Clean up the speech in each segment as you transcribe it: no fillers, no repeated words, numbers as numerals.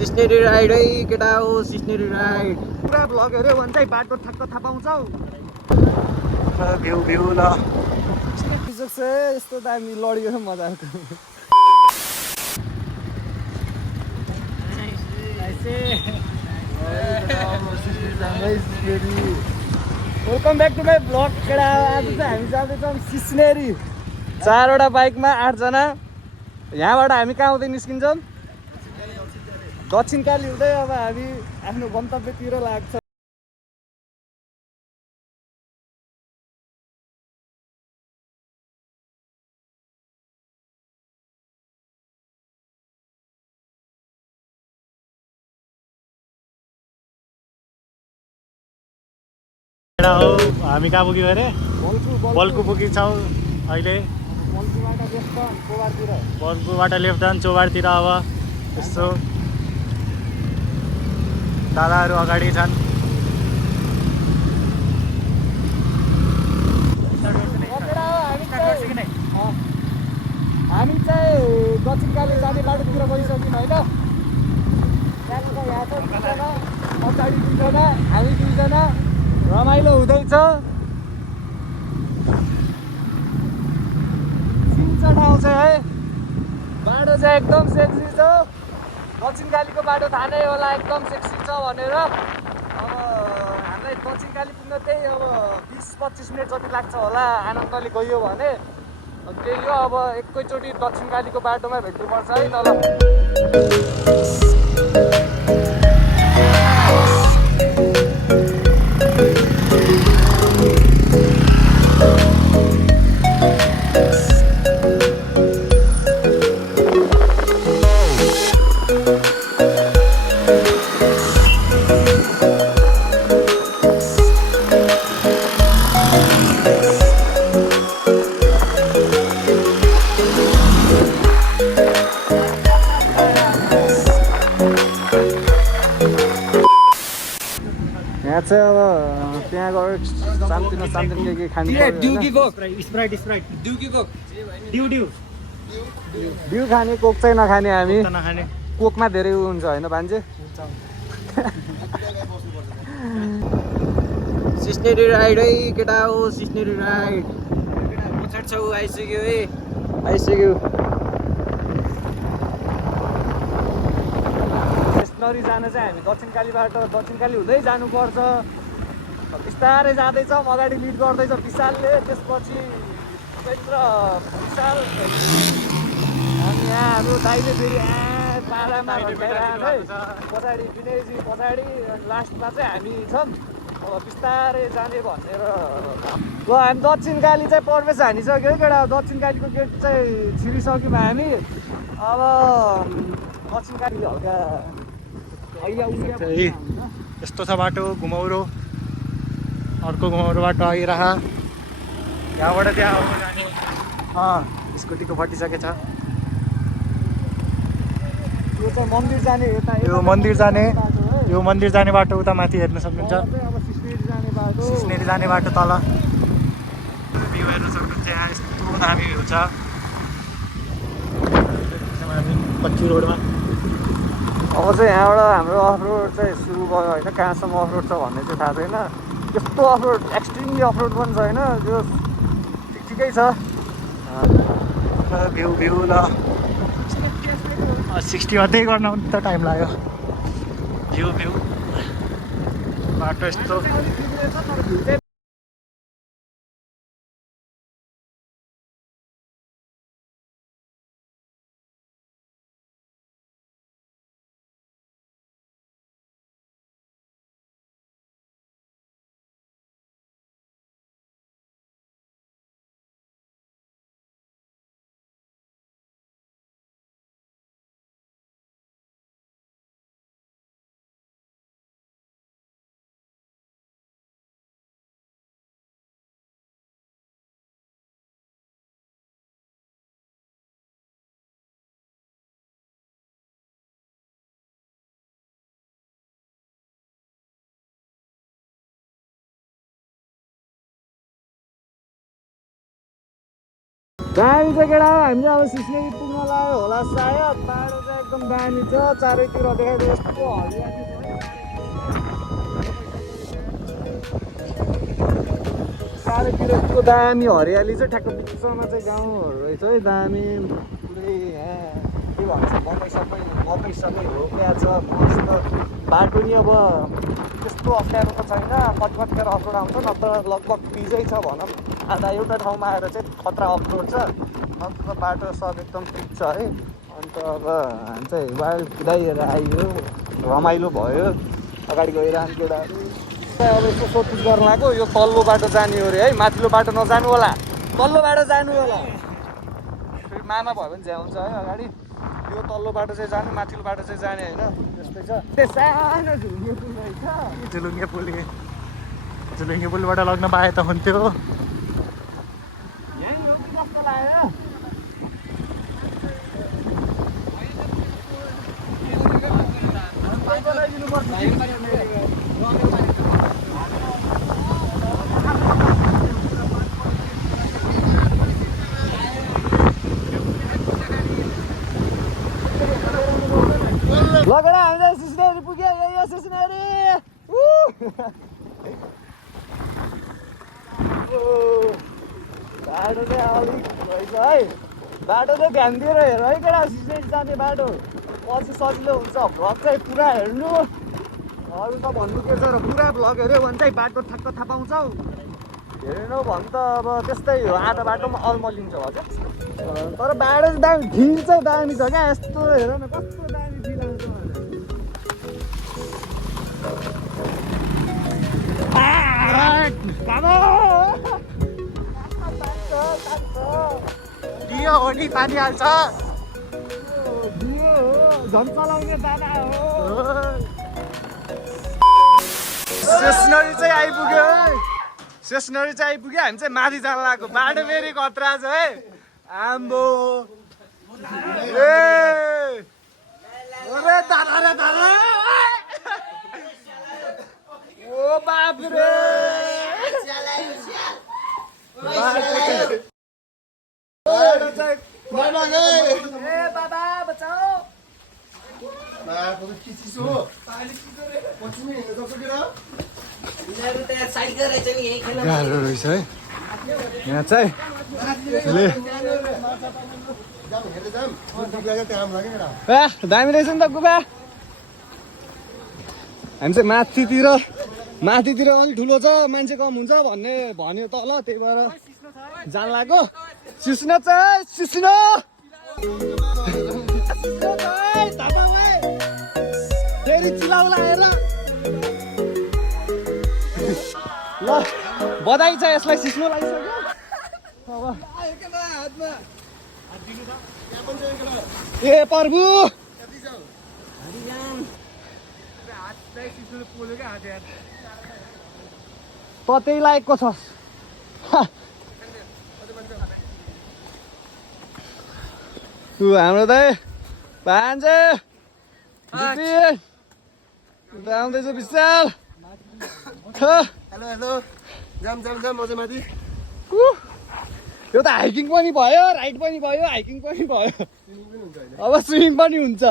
सिस्नेरी ride है केटा हो सिस्नेरी राइड पुरा भ्लग हेऱ्यो भने चाहिँ बाटो ठ्याक्क थाहा पाउँछौ भ्यू भ्यू ल यस्तो दामी लडियो मजा आएको welcome back to my vlog केटा आज चाहिँ हामी जाँदैछौँ सिस्नेरी 4वटा बाइकमा 8 जना यहाँबाट हामी कहाँ आउँदै निस्किन्छौँ दक्षिणकाली हुँदै अब हामी आफ्नो गन्तव्यतिर लाग्छ हामी कहाँ पुग्यौँ अरे बल्कु पुगिन्छौँ अहिले बल्कुबाट लेफ्ट टर्न चोबारतिर अब यस्तो दादाहरू अगाडि छन् हामी चाहिँ दक्षिणकाली जाने बाटोतिर गइसक्यौँ होइन त्यहाँको यहाँ छ 2 जना अगाडि 2 जना हामी 2 जना रमाइलो हुँदैछ सिन्छ ठाउँ चाहिँ है बाटो चाहिँ एकदम सेक्सी छ दक्षिणकालीको बाटो थाहा नै होला एकदम सेक्सी छ भनेर अब हामीलाई दक्षिणकाली पुग्न त्यही अब 20-25 मिनट जति लाग्छ होला आनन्दले गयो भने त्यही हो अब एकैचोटि दक्षिणकालीको बाटोमा भेट्नुपर्छ है तल यहाँ चाहिँ अब त्यहाँ गएर सानतिनो के खानु ड्यु खाने कोक चाहिँ नखाने हामी कोकमा धेरै हुन्छ होइन भान्जे सिस्नेरी राइड है केटा हो सिस्नेरी राइड पछाडि छौ आइसक्यो है आइसक्यो सिस्नेरी जान चाहिँ हामी दक्षिणकाली हुँदै जानुपर्छ बिस्तारै जाँदैछौँ अगाडि लिड गर्दैछ विशालले त्यसपछि चैत्र विशाल अनि यहाँहरू दाइले फेरि पारामा पछाडि विनयजी पछाडि अनि लास्टमा चाहिँ हामी छौँ अब बिस्तारै जाने भनेर ल हामी दक्षिणकाली चाहिँ प्रवेश हानिसक्यो है केटा दक्षिणकालीको गेट चाहिँ छिरिसक्यौँ हामी अब दक्षिणकाली हल्का यस्तो छ बाटो घुमाउरो अर्को घुमाउरो बाटो आइरह यहाँबाट त्यहाँ आउनु जाने स्कुटीको फटिसकेछ यो चाहिँ मन्दिर जाने यो मन्दिर जाने बाटो उता माथि हेर्न सक्नुहुन्छ सिस्नेरी जाने बाटो तल भ्यू हेर्न सक्नुहुन्छ यहाँ यस्तो दामी भ्यू छ पच्ची रोडमा अब चाहिँ यहाँबाट हाम्रो अफरोड चाहिँ सुरु भयो होइन कहाँसम्म अफरोड छ भन्ने चाहिँ थाहा छैन त्यस्तो अफरोड एक्सट्रिमली अफरोड पनि छैन त्यो ठिकै छ भ्यू भ्यू ल 60 अझै गर्न त टाइम लाग्यो भ्यू बाटो यस्तो दामी छ केटा हामी अब सिस्नेरी पुग्न लाग्यो होला सायद बाटो चाहिँ एकदम दामी छ चारैतिर देखाइदियो यस्तो हरियाली छ चारैतिर यस्तो दामी हरियाली छ ठ्याक्क बिचमा चाहिँ गाउँहरू रहेछ है दामी पुरै के भन्छ बगैँचामै रोकिया छ मस्त बाटो नि अब त्यस्तो अप्ठ्यारो त छैन कतिखेर अप्रोड आउँछ नत्र लगभग बिजै छ भनौँ आधा एउटा ठाउँमा आएर चाहिँ खतरा अप्रोड छ अन्त बाटो सब एकदम ठिक छ है अन्त अब हामी चाहिँ वाइल्ड कुदाइएर आइयो रमाइलो भयो अगाडि गइरहनु केटाहरू अब यसो सोधपुछ गर्न लाग्यो यो तल्लो बाटो जाने हो अरे है माथिल्लो बाटो नजानु होला तल्लो बाटो जानु होला फेरि मामा भयो भने झ्याउ हुन्छ है अगाडि यो तल्लो बाटो चाहिँ जानु माथिल्लो बाटो चाहिँ जाने होइन त्यस्तै छ त्यो सानो झुलुङ्गे पुल रहेछ झुलुङ्गे पुलबाट लग्न पाए त हुन्थ्यो यहाँ रोक्नु कस्तो लाग्यो लगेर हामीलाई सिस्नेरी पुग्यो यो सिस्नेरी बाटो चाहिँ अलिक रहेछ है बाटो चाहिँ ध्यान दिएर हेर है केटा सिस्नेरी जाने बाटो पछि सजिलो हुन्छ भ्लग चाहिँ पुरा हेर्नु अरू त भन्नु के छ र पुरा भ्लग हेऱ्यो भने चाहिँ बाटो ठ्याक्क थाहा पाउँछौ हेरेनौ भने त अब त्यस्तै हो आधा बाटोमा अल्मलिन्छ हजुर तर बाटो चाहिँ दामी फिल चाहिँ दामी छ क्या यस्तो हेर न कस्तो दामी फिल आउँछ दियो हो नि पानी हाल्छ झन् चलाउने दादा हो स्टेसनरी चाहिँ आइपुग्यो हामी चाहिँ माथि जान लाग्यो बाटो फेरि खतरा छ है आम्बो दादा रे दादा ओ बाप रे बाबा बचाओ गाह्रो रहेछ है यहाँ चाहिँ दामी रहेछ नि त गुबा हामी चाहिँ माथितिर अलिक ठुलो छ मान्छे कम हुन्छ भन्ने भन्यो तल त्यही भएर जान लाग्यो सिस्नो फेरि चिलाउला हेर ल बधाई छ यसलाई सिस्नो लागिसक्यो अब ए प्रभु त त्यही लायकको छस् हाम्रो त भान्जे आउँदैछ विशाल हेलो जाम मजा माथि यो त हाइकिङ पनि भयो राइड पनि भयो हाइकिङ पनि भयो अब स्विमिङ पनि हुन्छ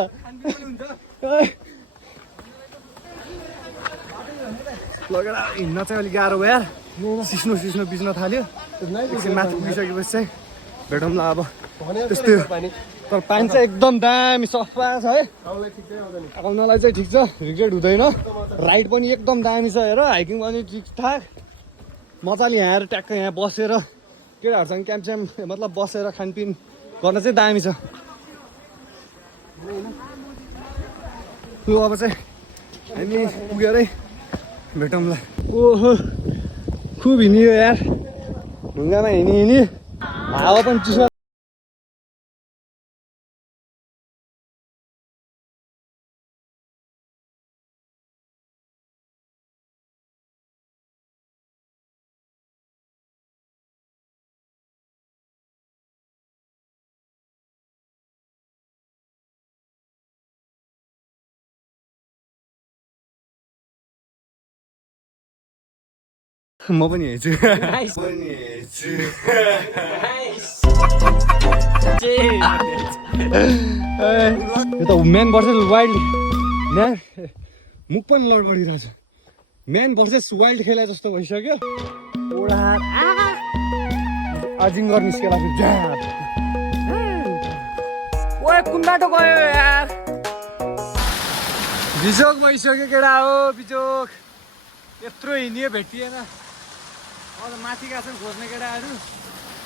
लगेर हिँड्न चाहिँ अलिक गाह्रो भयो यार सिस्नो बिच्न थाल्यो एकछिन माथि पुगिसकेपछि चाहिँ भेटौँला अब त्यस्तै तर पानी चाहिँ एकदम दामी सफा छ है आउनलाई चाहिँ ठिक छ रिग्रेट हुँदैन राइड पनि एकदम दामी छ हेर हाइकिङ पनि ठिकठाक मजाले यहाँ आएर ट्याक्क यहाँ बसेर केटाहरूसँग क्याम्प मतलब बसेर खानपिन गर्न चाहिँ दामी छ अब चाहिँ हामी पुगेरै भेटौँला ओहो खुब हिँड्यो यार ढुङ्गामा हिँडी हावा पनि चिसो म पनि हेर्छु यो त म्यान भर्सेस वाइल्ड म्यान मुख पनि लड गरिरहेछ म्यान भर्सेस वाइल्ड खेला जस्तो भइसक्यो अजिङ्गर निस्केर ओए कुन बाटो गयो यार बिजोक भइसक्यो केटा हो बिजोक यत्रो हिँडियो भेटिएन अझ माथि गएको छन् खोज्ने केटाहरू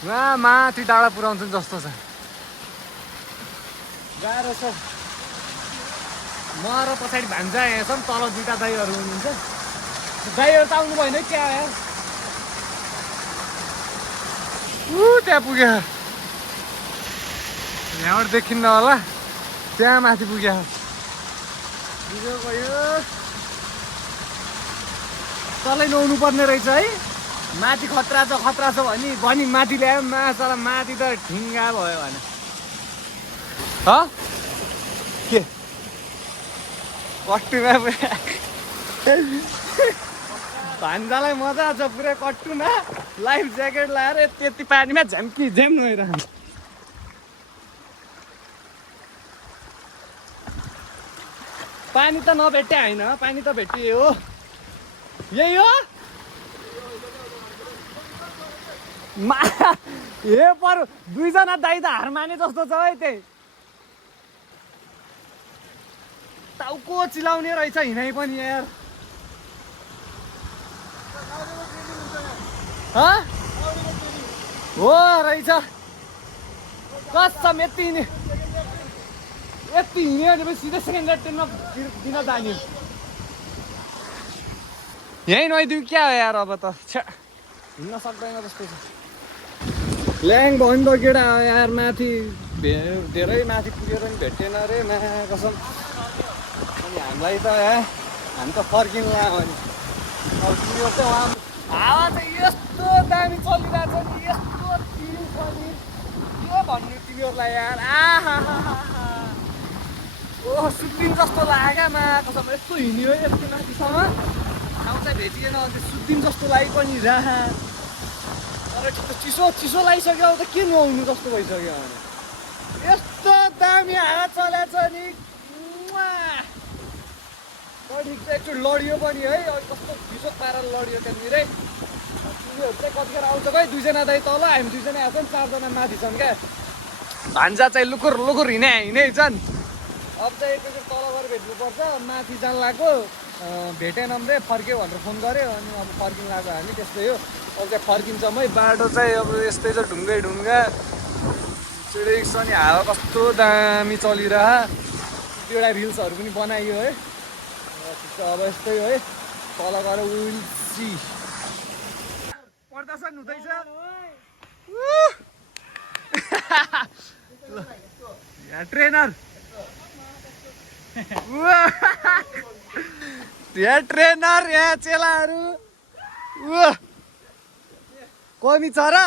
वहाँ माथि डाँडा पुऱ्याउँछन् जस्तो छ गाह्रो छ म र पछाडि भान्जा यहाँ छन् तल दुईवटा दाइहरू हुनुहुन्छ दाइहरू त आउनु भएन क्या यार त्यहाँ पुग्यो यहाँबाट देखिन्न होला त्यहाँ माथि पुग्यो बिजोक भयो तलै नुहाउनु पर्ने रहेछ है माथि खतरा छ भनी माथि ल्यायो माछा माथि त ठिङ्गा भयो भने के कट्टुमा भान्जालाई मजा छ पुरै कट्टुमा लाइफ ज्याकेट लगाएर त्यति पानीमा झ्याम्की झ्याम नुहाइरहनु पानी त नभेटे होइन पानी त भेटियो हो यही हो हे पर दुईजना दाइ त हार माने जस्तो छ है त्यही टाउको चिलाउने रहेछ हिँडाइ पनि यार हो रहेछ कसम यति हिँड्यो भने सिधै सेकेन्ड ट्रेनमा दिन जान्यो यहीँ नुहाइदिउँ क्या हो यार अब त हिँड्न सक्दैन जस्तो छ ल्याङ भयो नि त केटा यार माथि धेरै माथि पुगेर पनि भेटेन अरे मा कसम अनि हामीलाई त हामी त फर्किँला भने अब तिमीहरू चाहिँ उहाँ हावा चाहिँ यस्तो दामी चलिरहेको छ नि यस्तो चिल छ नि के भन्नु तिमीहरूलाई यार ओह सुत्दिन जस्तो लाग्यो मा कसम यस्तो हिँड्यो यस्तो माथिसम्म ठाउँ चाहिँ भेटिएन अन्त सुत्दिन जस्तो लाग्यो पनि राहा तर चिसो लागिसक्यो अब त के नुहाउनु जस्तो भइसक्यो भने यस्तो दामी हावा चलाएको छ नि बडी चाहिँ एकचोटि लडियो पनि है अब कस्तो बिजोक पारेर लडियो त्यहाँनिर तिनीहरू चाहिँ कतिखेर आउँछ भाइ दुईजना दाइ तल हामी दुईजना आएको नि चारजना माथि छन् क्या भान्जा चाहिँ लुकुर हिँडै छन् अब चाहिँ एकचोटि तल गएर भेट्नुपर्छ माथि जान लाग्यो भेटेनौँ रे फर्क्यो भनेर फोन गऱ्यो अनि अब फर्किनु लाग्यो हामी त्यस्तै हो अब चाहिँ फर्किन्छौँ है बाटो चाहिँ अब यस्तै छ ढुङ्गा चिडेको छ नि हावा कस्तो दामी चलिरह एउटा रिल्सहरू पनि बनाइयो है अब यस्तै हो है तल गएर उल्सी प्रदर्शन हुँदैछ यहाँ ट्रेनर यहाँ ट्रेनर यहाँ चेलाहरू कमी छ र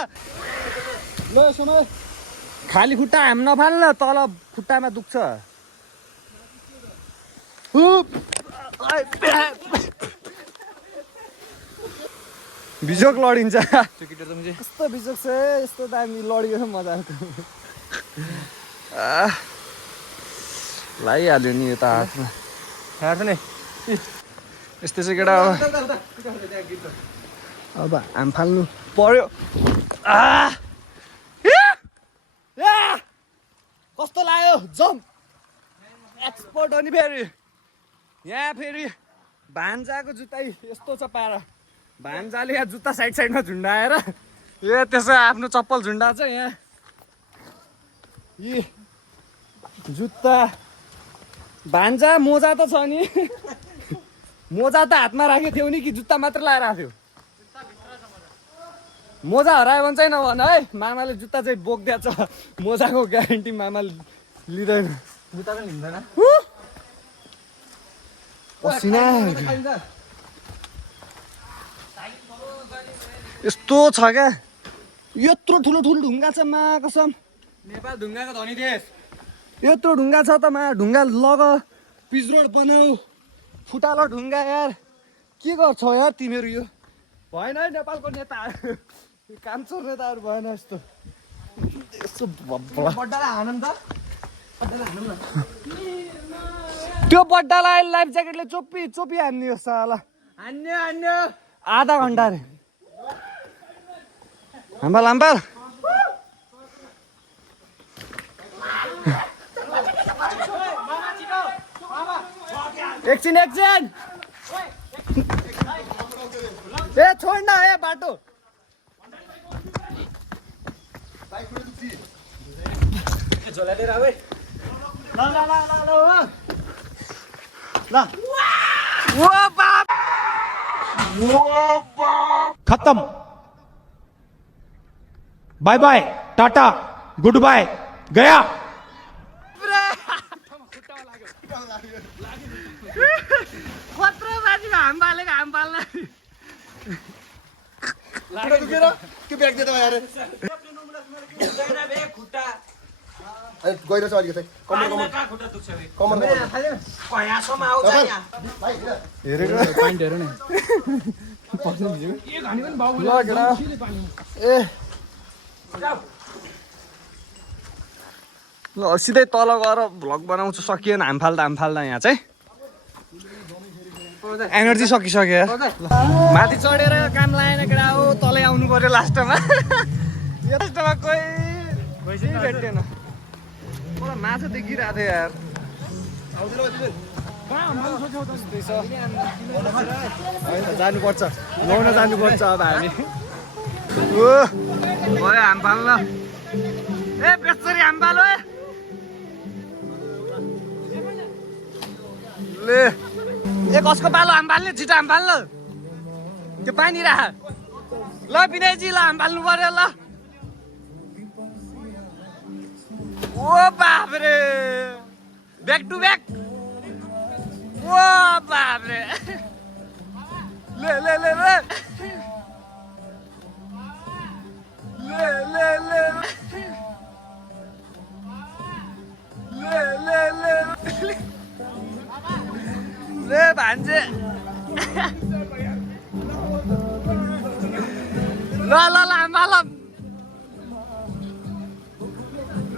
ल सुन खाली खुट्टा हाम नफाल न तल खुट्टामा दुख्छ बिजोक लडिन्छ कस्तो बिजोक छ यस्तो दामी लडियो मजा आएको लगाइहाल्यो नि यो त हातमा नि यस्तै चाहिँ केटा हो अब हाम फाल्नु पर्यो कस्तो लाग्यो जम्प एक्सपर्ट हो नि फेरि यहाँ फेरि भान्जाको जुत्ता यस्तो छ पारा भान्जाले यहाँ जुत्ता साइडमा झुन्डाएर ए त्यसो आफ्नो चप्पल झुन्डाएको छ यहाँ यी जुत्ता भान्जा मोजा त छ नि मोजा त हातमा राखेको थियौ नि कि जुत्ता मात्र लगाएर आएको थियो मोजा हरायो भने चाहिँ नभन है मामाले जुत्ता चाहिँ बोक्दिया छ मोजाको ग्यारेन्टी मामाले लिँदैन जुत्ता पनि हिँड्दैन पसिना यस्तो छ क्या यत्रो ठुलो ढुङ्गा छ मा कसम नेपाल ढुङ्गाको धनी देश यत्रो ढुङ्गा छ त मा ढुङ्गा लग पिच रोड बनाऊ फुटालो ढुङ्गा यार के गर्छौ यार तिमीहरू यो भएन है नेपालको नेताहरू काम चोर नेताहरू भएन यस्तो त्यो बड्डालाई लाइफ ज्याकेटले चोपी हान्ने हो साला आधा घन्टा अरे हाम्बाल एकछिन ए छोड न ए बाटो खत्म bye bye tata goodbye गया गइरहेछ अलिकति ल सिधै तल गएर भ्लग बनाउँछु सकिएन हामफाल्दा यहाँ चाहिँ एनर्जी सकिसक्यो माथि चढेर काम लागेन केटा हो तलै आउनु पर्यो लास्टमा कोही भेट्दैन मलाई माछा देखिरहेको थियो यार जानुपर्छ नुहाउन जानुपर्छ अब हामी भयो हाम फाल्न ए बेसरी हाम फाल ले ए कसको पालो हाम फाल्ने छिटो हाम फाल्नु त्यो पानी राख ल विनयजी ल हाम फाल्नु पर्यो ल ओ बाबरे ब्याक टु ब्याक ओ बाबरे ले ले ले ले ले ले ले ले ले ले ले भान्जे ल ल ल मालम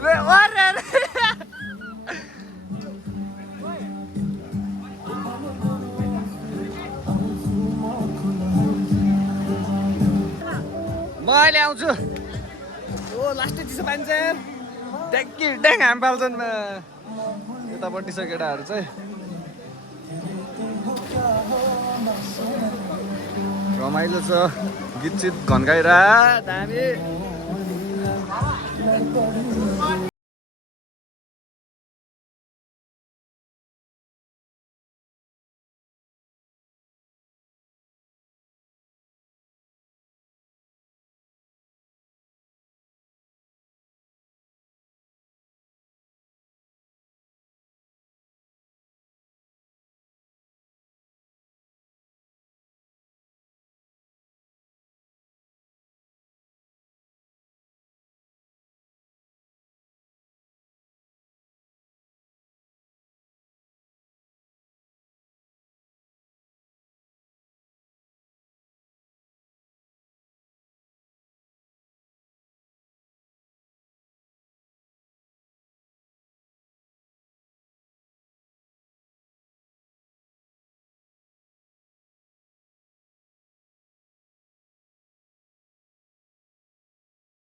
ले ओरे म अहिले आउँछु ओ लास्टै चिसो पाइन्छ ट्याङ्की ट्याङ हाम फाल्छन् यतापट्टि छ केटाहरू चाहिँ रमाइलो छ गीत घन्काइरा दामी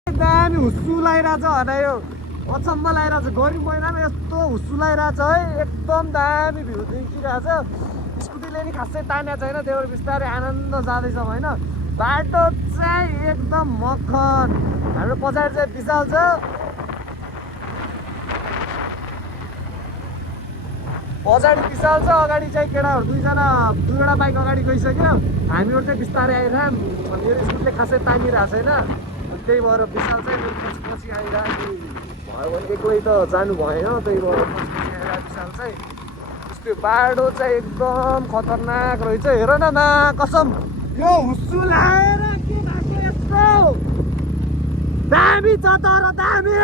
दामी हुस्सु लगाइरहेछ हटायो अचम्म लगाइरहेछ गर्मी महिनामा यस्तो हुस्सु लगाइरहेछ है एकदम दामी भ्यू देखिरहेछ स्कुटीले नि खासै तान्या छैन त्यही भएर बिस्तारै आनन्द जाँदैछ होइन बाटो चाहिँ एकदम मक्खन हाम्रो पछाडि चाहिँ विशाल छ पछाडि विशाल छ अगाडि चाहिँ केटाहरू दुईवटा बाइक अगाडि गइसक्यो हामीहरू चाहिँ बिस्तारै आइरहँ मेरो स्कुटीले खासै तानिरहेको छैन त्यही भएर विशाल चाहिँ मेरो पछि आइरहेको भयो भने एक्लै त जानु भएन त्यही भएर पछि आइरहेको विशाल चाहिँ उसको बाटो चाहिँ एकदम खतरनाक रहेछ हेर न कसम यो हुस्सु लाएर के भएको यस्तो दामी छ तर दामी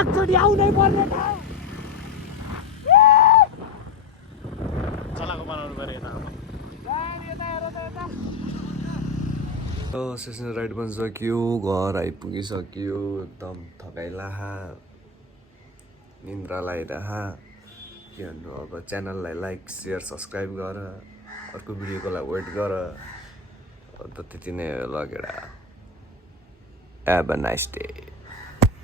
एकचोटि आउनै पर्ने चलाको बनाउनु पर्यो यता सेसन राइड पनि सकियो, घर आइपुगिसक्यो, एकदम थकाइलाहा, निन्द्रा लगाइरहा। के भन्नु अब, च्यानललाई लाइक सेयर सब्सक्राइब गर, अर्को भिडियोको लागि वेट गर। अन्त त्यति नै हो, लगेर। Have a nice day.